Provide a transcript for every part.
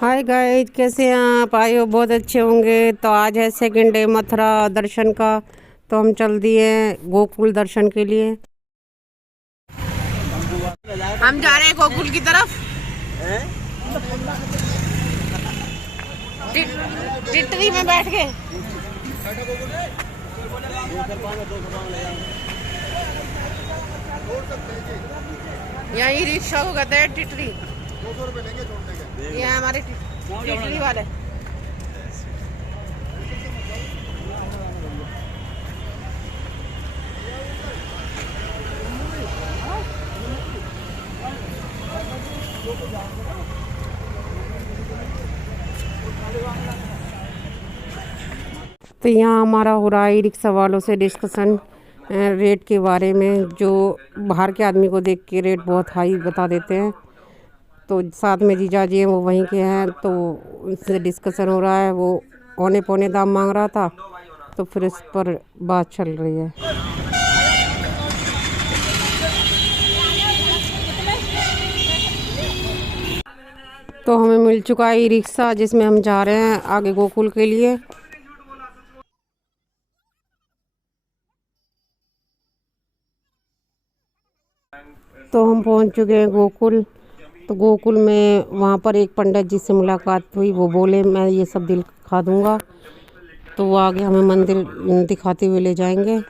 Hi guys, कैसे हैं आप? आए हो बहुत अच्छे होंगे। तो आज है सेकंड डे मथुरा दर्शन का। तो हम चल दिए गोकुल दर्शन के लिए। हम जा रहे हैं गोकुल की तरफ। टिटरी में बैठ के यहाँ ई रिक्शा को कहते हैं टिटरी। 200 रुपए लेंगे छोड़ने के। ये हमारे टिटरी वाले। तो यहाँ हमारा हो रहा है रिक्शा वालों से डिस्कशन रेट के बारे में। जो बाहर के आदमी को देख के रेट बहुत हाई बता देते हैं। तो साथ में जीजा जी हैं, वो वहीं के हैं। तो उनसे डिस्कशन हो रहा है। वो औने पौने दाम मांग रहा था, तो फिर इस पर बात चल रही है। तो हमें मिल चुका है ई रिक्शा, जिसमें हम जा रहे हैं आगे गोकुल के लिए। तो हम पहुंच चुके हैं गोकुल। तो गोकुल में वहाँ पर एक पंडित जी से मुलाकात हुई। वो बोले मैं ये सब दिखा दूंगा। तो वो आगे हमें मंदिर दिखाते हुए ले जाएंगे।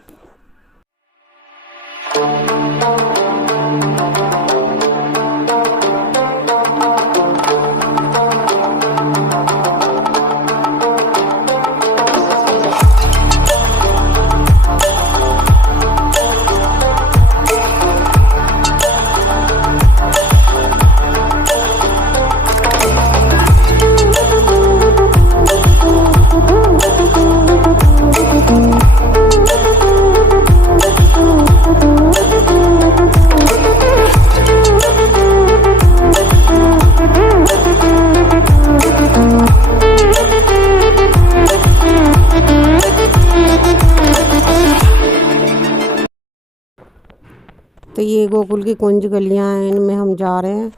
तो ये गोकुल की कुंज गलियां हैं, इनमें हम जा रहे हैं।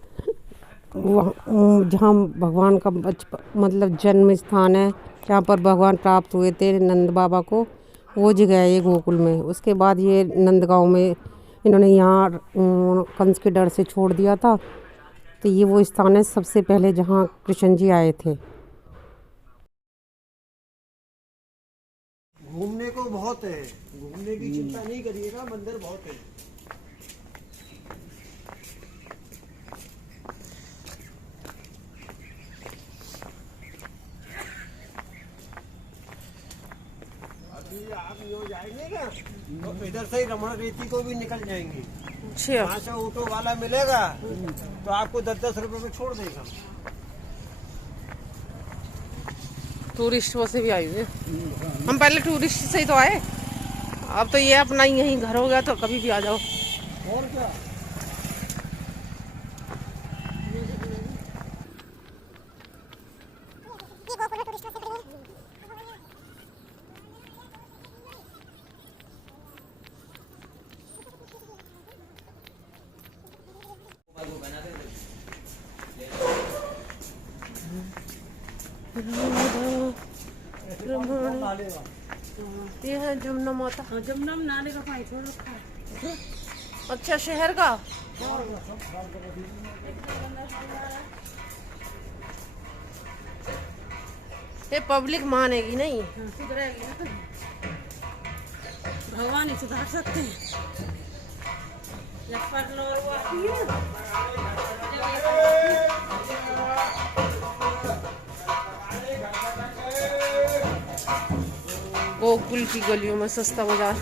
जहाँ भगवान का मतलब जन्म स्थान है, जहाँ पर भगवान प्राप्त हुए थे नंद बाबा को, वो जगह है ये गोकुल में। उसके बाद ये नंदगांव में इन्होंने यहाँ कंस के डर से छोड़ दिया था। तो ये वो स्थान है सबसे पहले जहाँ कृष्ण जी आए थे। घूमने को बहुत है, घूमने की चिंता नहीं करिएगा, मंदिर बहुत है। अभी आप यो जाएंगे ना, तो इधर से ही रमण रेती को भी निकल जाएंगे। वहाँ से ऑटो वाला मिलेगा तो आपको 10-10 रुपए में छोड़ देगा। टूरिस्टों से भी आए हुए। हम पहले टूरिस्ट से ही तो आए, अब तो ये अपना यहीं घर हो गया, तो कभी भी आ जाओ। और क्या, ये है जमुना माता। जमुना में नाले का पानी छोड़ रखा है। अच्छा, शहर का। ये पब्लिक मानेगी नहीं। सुधरेगी ना, भगवान ही सुधार सकते हैं। गोकुल की गलियों में सस्ता बाजार।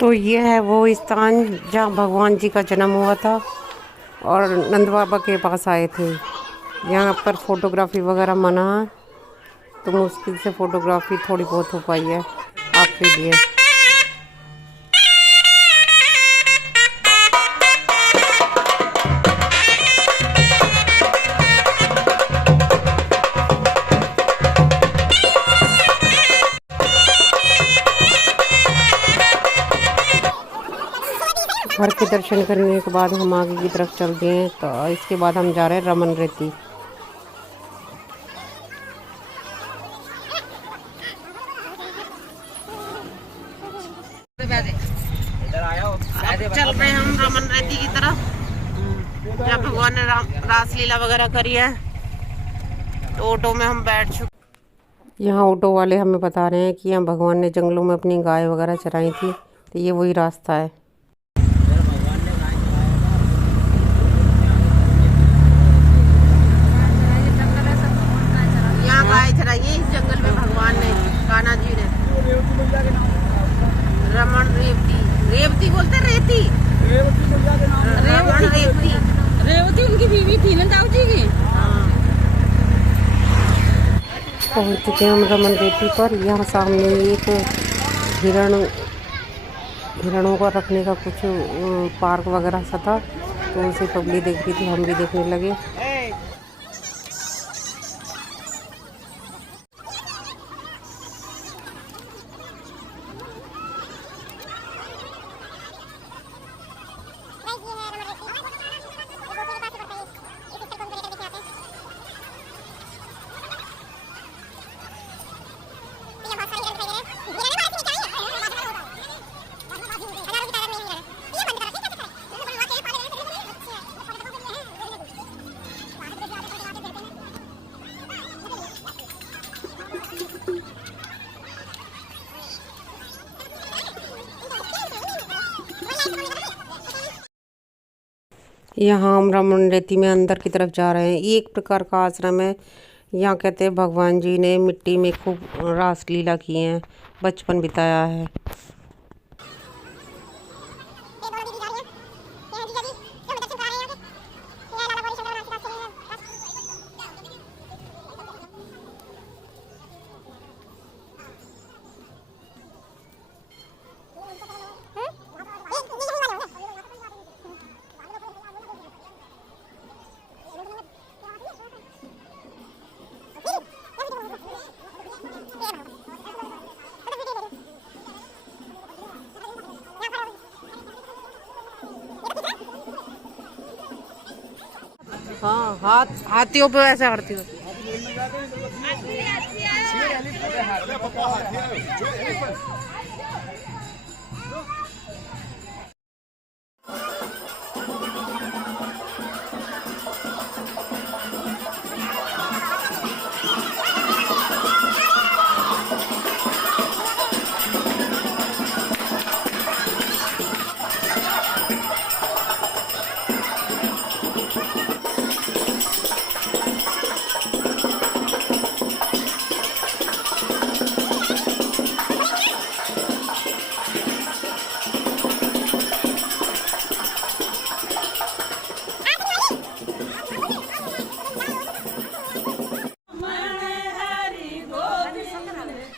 तो ये है वो स्थान जहाँ भगवान जी का जन्म हुआ था और नंद बाबा के पास आए थे। यहाँ पर फोटोग्राफी वगैरह मना है, तो मुश्किल से फोटोग्राफी थोड़ी बहुत हो पाई है आपके लिए। घर के दर्शन करने के बाद हम आगे की तरफ चल दिए हैं, तो इसके बाद हम जा रहे हैं रमन रेती। चल रहे हैं हम रमन रेती की तरफ, जहाँ भगवान ने रासलीला वगैरह करी है। तो ऑटो में हम बैठ चुके। यहाँ ऑटो वाले हमें बता रहे हैं कि यहाँ भगवान ने जंगलों में अपनी गाय वगैरह चराई थी, तो ये वही रास्ता है। यहाँ गाय चराई है इस जंगल में भगवान ने, कान्हा जी ने। रमन रेवती, रेवती बोलते रेती, रमन रेवती। रेवती उनकी बीवी थी ना दाऊ जी की। पहुँच चुके हैं हम रमन रेती पर। यहाँ सामने एक हिरणों का रखने का कुछ पार्क वगैरह सा था, तो उसे पब्लिक देख रही थी, हम भी देखने लगे। यहाँ हम रमन रेती में अंदर की तरफ जा रहे हैं। ये एक प्रकार का आश्रम है। यहाँ कहते हैं भगवान जी ने मिट्टी में खूब रासलीला की है, बचपन बिताया है। हाँ, हाथियों पे ऐसे करती हो।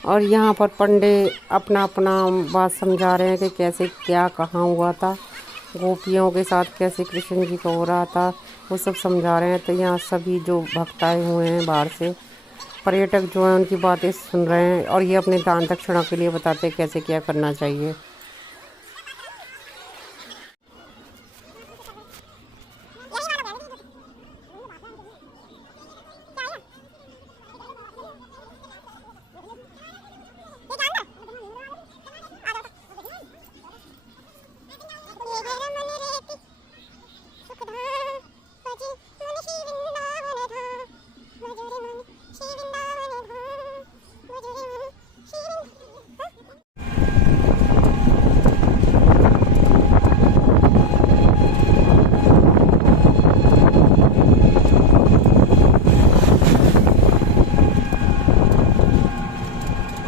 और यहाँ पर पंडित अपना अपना बात समझा रहे हैं कि कैसे क्या कहाँ हुआ था, गोपियों के साथ कैसे कृष्ण जी का हो रहा था, वो सब समझा रहे हैं। तो यहाँ सभी जो भक्त आए हुए हैं बाहर से, पर्यटक जो हैं, उनकी बातें सुन रहे हैं और ये अपने दान दक्षिणा के लिए बताते हैं कैसे क्या करना चाहिए।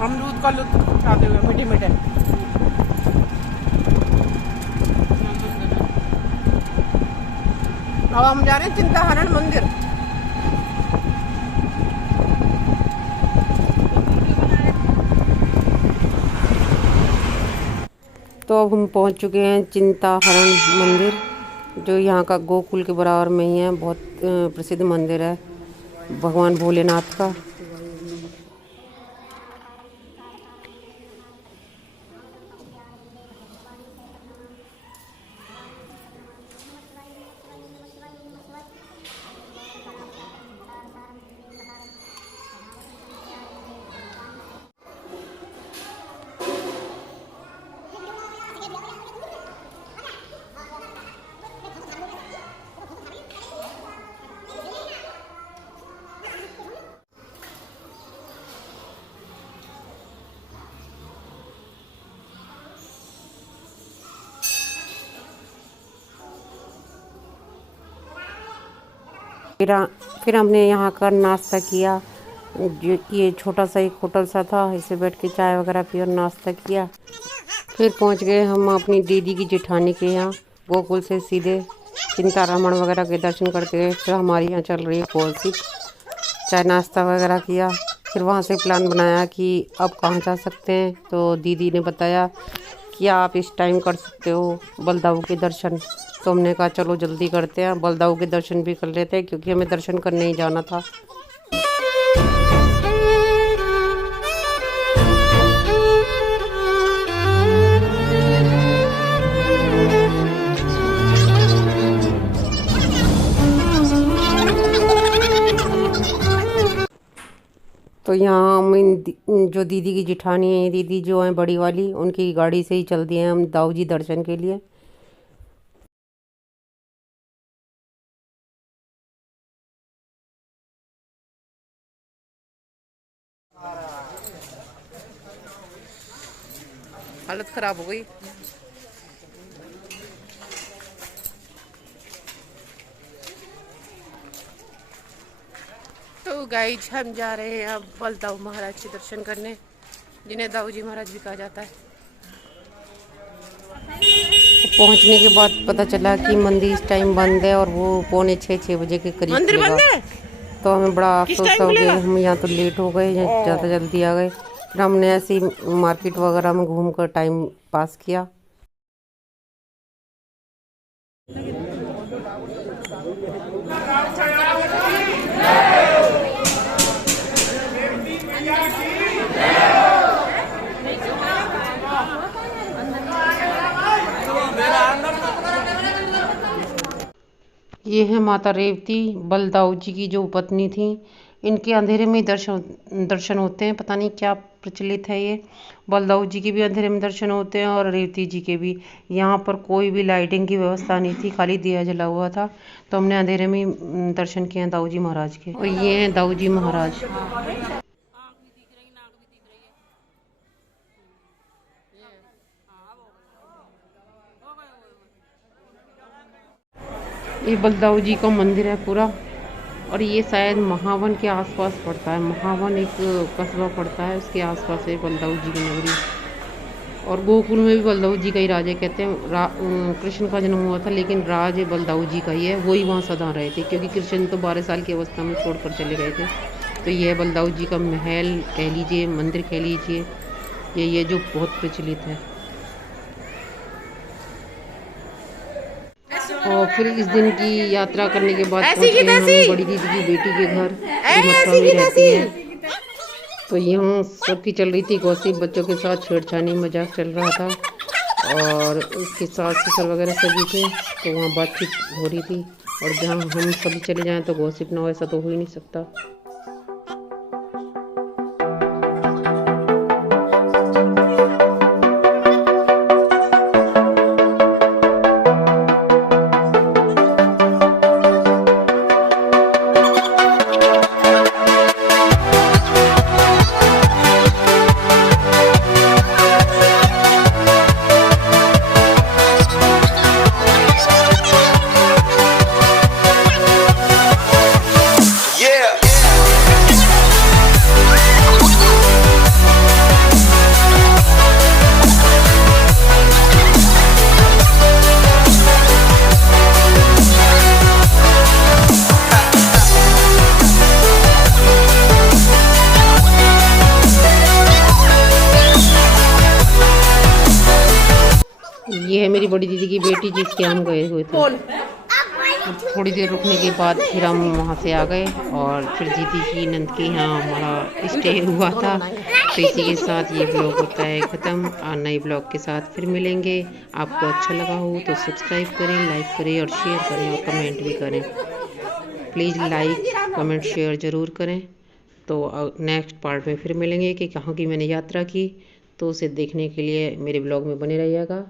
अमरूद का लुत्फ उठाते हुए मीठे मीठे। अब हम जा रहे हैं चिंताहरण मंदिर। तो अब हम पहुंच चुके हैं चिंताहरण मंदिर, जो यहाँ का गोकुल के बराबर में ही है। बहुत प्रसिद्ध मंदिर है भगवान भोलेनाथ का। फिर हमने यहाँ का नाश्ता किया। ये छोटा सा एक होटल सा था, इसे बैठ के चाय वगैरह पी और नाश्ता किया। फिर पहुँच गए हम अपनी दीदी की जेठानी के यहाँ। गोकुल से सीधे चिंतारमण वगैरह के दर्शन करते गए। फिर हमारी यहाँ चल रही है गॉसिप। चाय नाश्ता वगैरह किया। फिर वहाँ से प्लान बनाया कि अब कहाँ जा सकते हैं। तो दीदी ने बताया कि आप इस टाइम कर सकते हो बलदाऊ के दर्शन। तो हमने कहा चलो जल्दी करते हैं, बलदाऊ के दर्शन भी कर लेते हैं, क्योंकि हमें दर्शन करने ही जाना था। तो यहाँ हम जो दीदी की जेठानी है, दीदी जो है बड़ी वाली, उनकी गाड़ी से ही चल दिए हम दाऊ जी दर्शन के लिए। हालत खराब हो गई। तो गाइज हम जा रहे हैं अब बलदाऊ महाराज के दर्शन करने, जिन्हें दाऊ जी महाराज भी कहा जाता है। पहुंचने के बाद पता चला कि मंदिर इस टाइम बंद है और वो 5:45-6 बजे के करीब खुलेगा। तो हमें बड़ा अफसोस हो गया, हम यहाँ तो लेट हो गए, ज़्यादा जल्दी आ गए। फिर हमने ऐसी मार्केट वगैरह में घूमकर टाइम पास किया। ये है माता रेवती, बलदाऊ जी की जो पत्नी थी। इनके अंधेरे में दर्शन होते हैं, पता नहीं क्या प्रचलित है ये। बलदाऊ जी के भी अंधेरे में दर्शन होते हैं और रेवती जी के भी। यहाँ पर कोई भी लाइटिंग की व्यवस्था नहीं थी, खाली दिया जला हुआ था। तो हमने अंधेरे में दर्शन किए हैं दाऊ जी महाराज के। और ये हैं दाऊ जी महाराज। ये बलदाऊ जी का मंदिर है पूरा, और ये शायद महावन के आसपास पड़ता है। महावन एक कस्बा पड़ता है, उसके आसपास है बलदाऊ जी की नगरी। और गोकुल में भी बलदाऊ जी का ही राज है। कहते हैं कृष्ण का जन्म हुआ था, लेकिन राज बलदाऊ जी का ही है, वही वहाँ सदा रहे थे, क्योंकि कृष्ण तो 12 साल की अवस्था में छोड़कर चले गए थे। तो ये है बलदाऊ जी का महल कह लीजिए, मंदिर कह लीजिए, ये जो बहुत प्रचलित है। और फिर इस दिन की यात्रा करने के बाद पहुंच गए हम बड़ी दीदी की बेटी के घर, जो मथुरा में रहती है। तो यहाँ सबकी चल रही थी गॉसिप, बच्चों के साथ छेड़छानी मजाक चल रहा था, और उसके सास ससुर वगैरह सभी थे। तो वहाँ बातचीत हो रही थी, और जहाँ हम सभी चले जाएं तो गॉसिप ना हो, ऐसा तो हो ही नहीं सकता। Yeah. ये है मेरी बड़ी दीदी की बेटी जिसके हम गए हुए थे। थोड़ी देर रुकने के बाद फिर हम वहाँ से आ गए और फिर दीदी की नंद के यहाँ हमारा स्टे हुआ था। तो इसी के साथ ये ब्लॉग होता है ख़त्म। और नए ब्लॉग के साथ फिर मिलेंगे। आपको अच्छा लगा हो तो सब्सक्राइब करें, लाइक करें और शेयर करें और कमेंट भी करें। प्लीज़ लाइक कमेंट शेयर ज़रूर करें। तो नेक्स्ट पार्ट में फिर मिलेंगे कि कहाँ की मैंने यात्रा की। तो उसे देखने के लिए मेरे ब्लॉग में बने रहिएगा।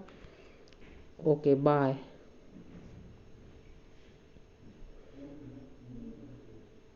Okay bye.